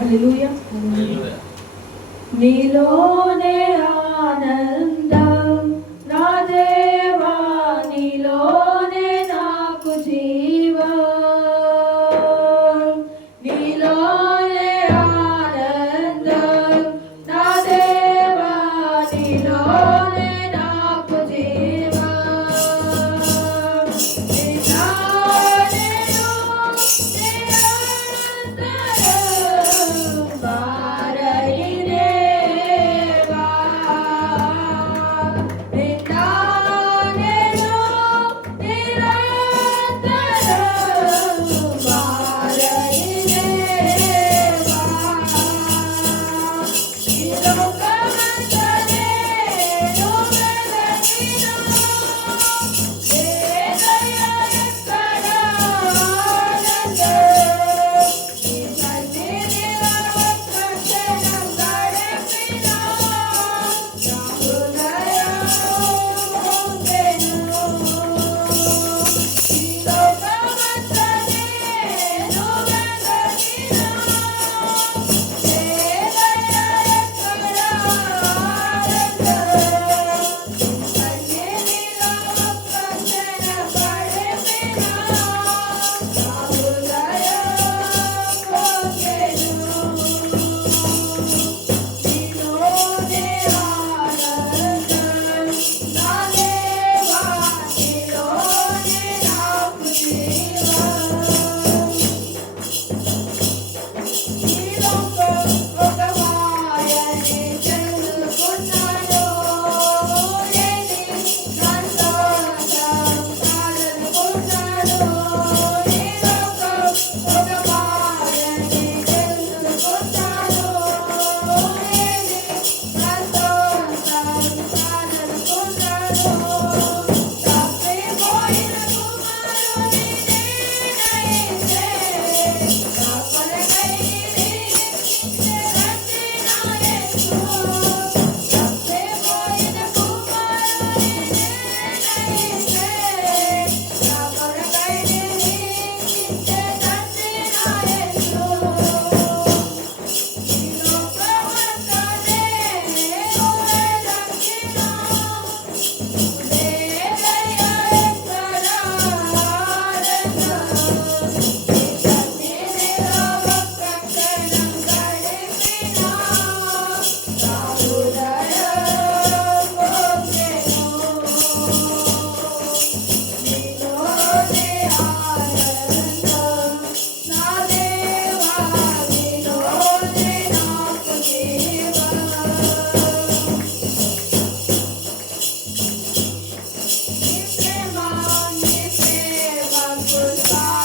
హల్లెలూయా నీలోనే ఆనందం నా Bye.